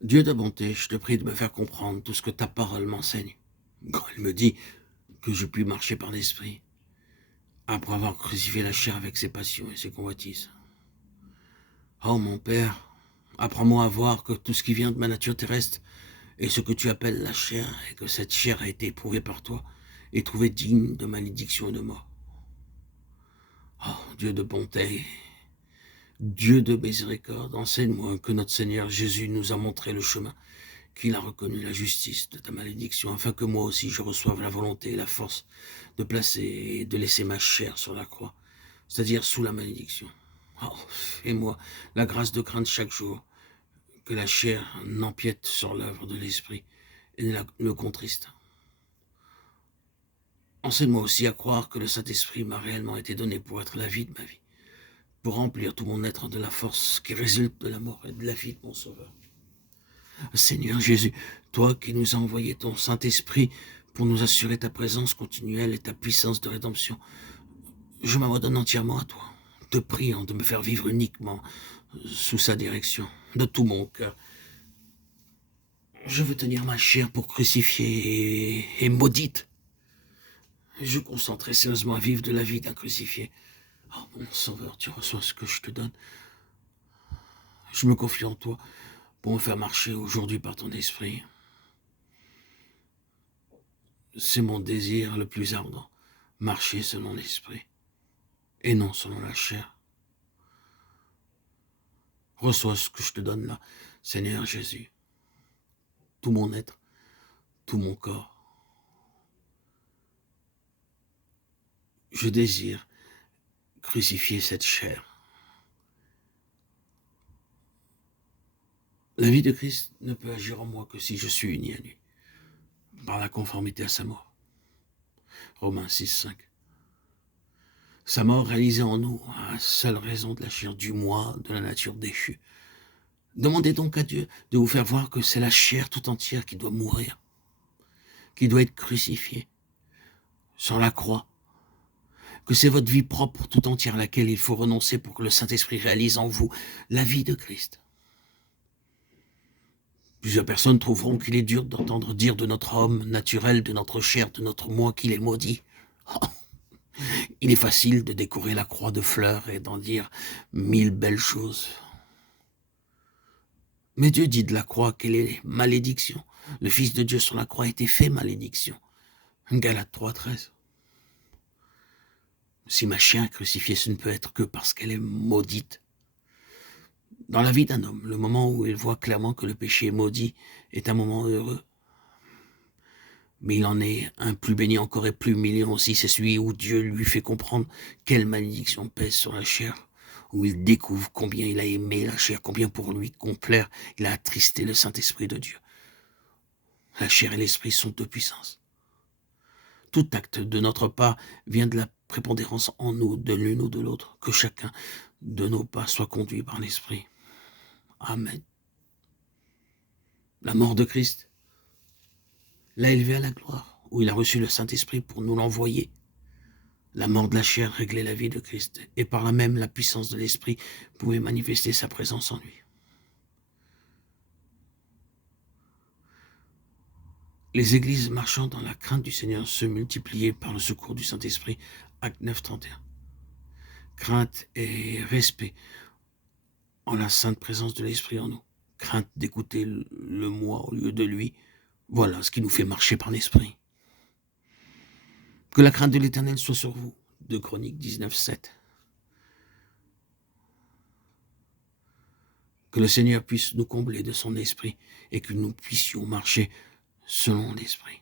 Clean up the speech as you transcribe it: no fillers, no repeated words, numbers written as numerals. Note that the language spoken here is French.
Dieu de bonté, je te prie de me faire comprendre tout ce que ta parole m'enseigne. Quand elle me dit que je puis marcher par l'esprit, après avoir crucifié la chair avec ses passions et ses convoitises. Oh mon Père, apprends-moi à voir que tout ce qui vient de ma nature terrestre est ce que tu appelles la chair, et que cette chair a été éprouvée par toi et trouvée digne de malédiction et de mort. Oh Dieu de bonté, Dieu de miséricorde, enseigne-moi que notre Seigneur Jésus nous a montré le chemin, qu'il a reconnu la justice de ta malédiction, afin que moi aussi je reçoive la volonté et la force de placer et de laisser ma chair sur la croix, c'est-à-dire sous la malédiction. Oh, fais-moi la grâce de craindre chaque jour que la chair n'empiète sur l'œuvre de l'esprit et ne le contriste. Enseigne-moi aussi à croire que le Saint-Esprit m'a réellement été donné pour être la vie de ma vie, pour remplir tout mon être de la force qui résulte de la mort et de la vie de mon Sauveur. Seigneur Jésus, toi qui nous as envoyé ton Saint-Esprit pour nous assurer ta présence continuelle et ta puissance de rédemption, je m'abandonne entièrement à toi, te priant de me faire vivre uniquement sous sa direction, de tout mon cœur. Je veux tenir ma chair pour crucifiée et maudite. Je consentrerai sérieusement à vivre de la vie d'un crucifié. Oh mon Sauveur, tu reçois ce que je te donne. Je me confie en toi pour me faire marcher aujourd'hui par ton esprit. C'est mon désir le plus ardent, marcher selon l'esprit et non selon la chair. Reçois ce que je te donne là, Seigneur Jésus. Tout mon être, tout mon corps. Je désire crucifier cette chair. La vie de Christ ne peut agir en moi que si je suis uni à lui, par la conformité à sa mort. Romains 6, 5. Sa mort réalisée en nous a seule raison de la chair du moi, de la nature déchue. Demandez donc à Dieu de vous faire voir que c'est la chair tout entière qui doit mourir, qui doit être crucifiée sur la croix, que c'est votre vie propre tout entière à laquelle il faut renoncer pour que le Saint-Esprit réalise en vous la vie de Christ. Plusieurs personnes trouveront qu'il est dur d'entendre dire de notre homme naturel, de notre chair, de notre moi qu'il est maudit. Oh, il est facile de décorer la croix de fleurs et d'en dire 1000 belles choses. Mais Dieu dit de la croix qu'elle est malédiction. Le Fils de Dieu sur la croix a été fait malédiction. Galates 3,13. Si ma chair est crucifiée, ce ne peut être que parce qu'elle est maudite. Dans la vie d'un homme, le moment où il voit clairement que le péché est maudit est un moment heureux. Mais il en est un plus béni encore et plus humiliant aussi, c'est celui où Dieu lui fait comprendre quelle malédiction pèse sur la chair, où il découvre combien il a aimé la chair, combien pour lui complaire il a attristé le Saint-Esprit de Dieu. La chair et l'esprit sont deux puissances. Tout acte de notre part vient de la prépondérance en nous, de l'une ou de l'autre, que chacun de nos pas soit conduit par l'esprit. Amen. La mort de Christ l'a élevé à la gloire, où il a reçu le Saint-Esprit pour nous l'envoyer. La mort de la chair réglait la vie de Christ, et par là même la puissance de l'Esprit pouvait manifester sa présence en lui. Les églises marchant dans la crainte du Seigneur se multipliaient par le secours du Saint-Esprit. Acte 9, 31. Crainte et respect en la sainte présence de l'Esprit en nous. Crainte d'écouter le moi au lieu de lui. Voilà ce qui nous fait marcher par l'Esprit. Que la crainte de l'Éternel soit sur vous. 2 Chroniques 19, 7. Que le Seigneur puisse nous combler de son esprit et que nous puissions marcher selon l'esprit.